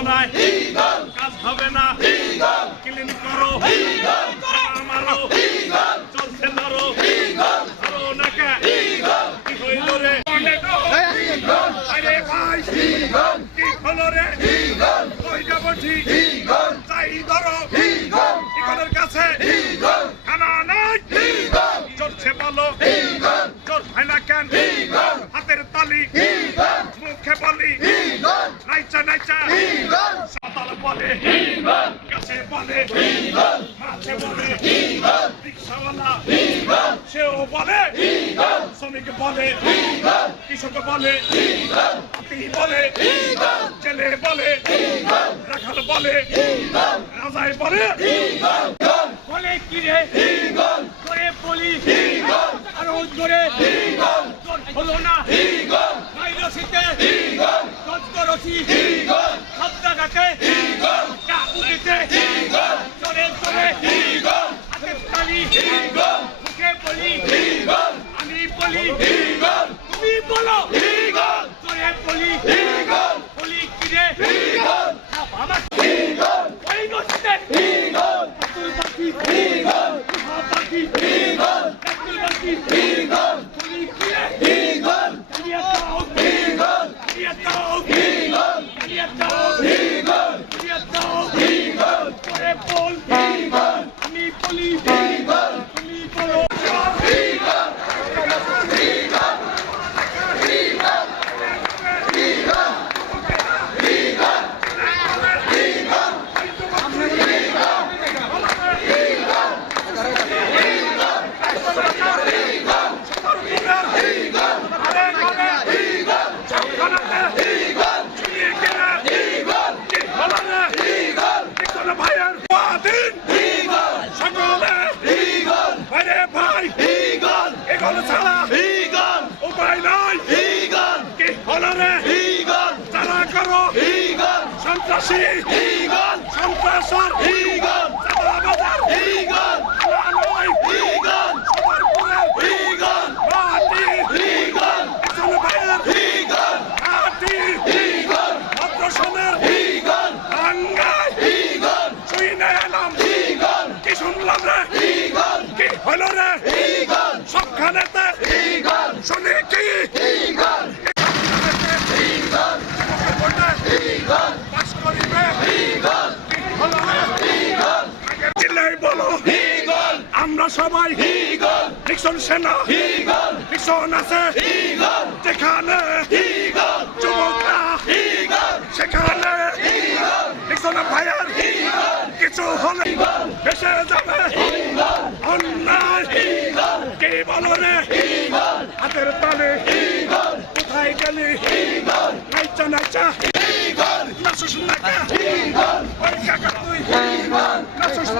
আলোচনায় কাজ হবে না, ক্লিন করো আমারও চলছে ধরো ধরো নাকা কি হইল রে আরে ভাই কি হলো রে কই যাব ঠিক চাই ধরো ইগলের কাছে খানা নাই চলছে বলো চল হয় না কেন হাতের তালি মুখে বলি নাইচা নাইচা সাতাল বলে কাছে বলে মাঝে বলে রিক্সাওয়ালা সেও বলে শ্রমিক বলে কৃষক বলে হাতি বলে ছেলে বলে রাখাল বলে রাজাই বলে বলে কি রে করে বলি আরো জোরে হলো না রশিতে রশি খাদ্যা গাছে উঠেছে চলে চলে হাতের তালি মুখে বলি আমি বলি তুমি বলো চলে বলি বলি কিরে আমার ওই রশিতে পাখি পাখি পাখি বলি কিরে সন্ত্রাসী সন্ত্রাসর চাঁদাবাজার কি শুনলাম রে কি হলো রে সবখানেতে শুনি কি আমরা সবাই নিক্সন সেনা নিক্সন আছে যেখানে যুবকরা সেখানে নিক্সন ভাইয়ার কিছু হলে ভেসে যাবে অন্যায় কে বলো রে হাতের তালে কোথায় গেলি নাইচা নাইচা নাচুস নাকা ওই কাকা তুই নাচুস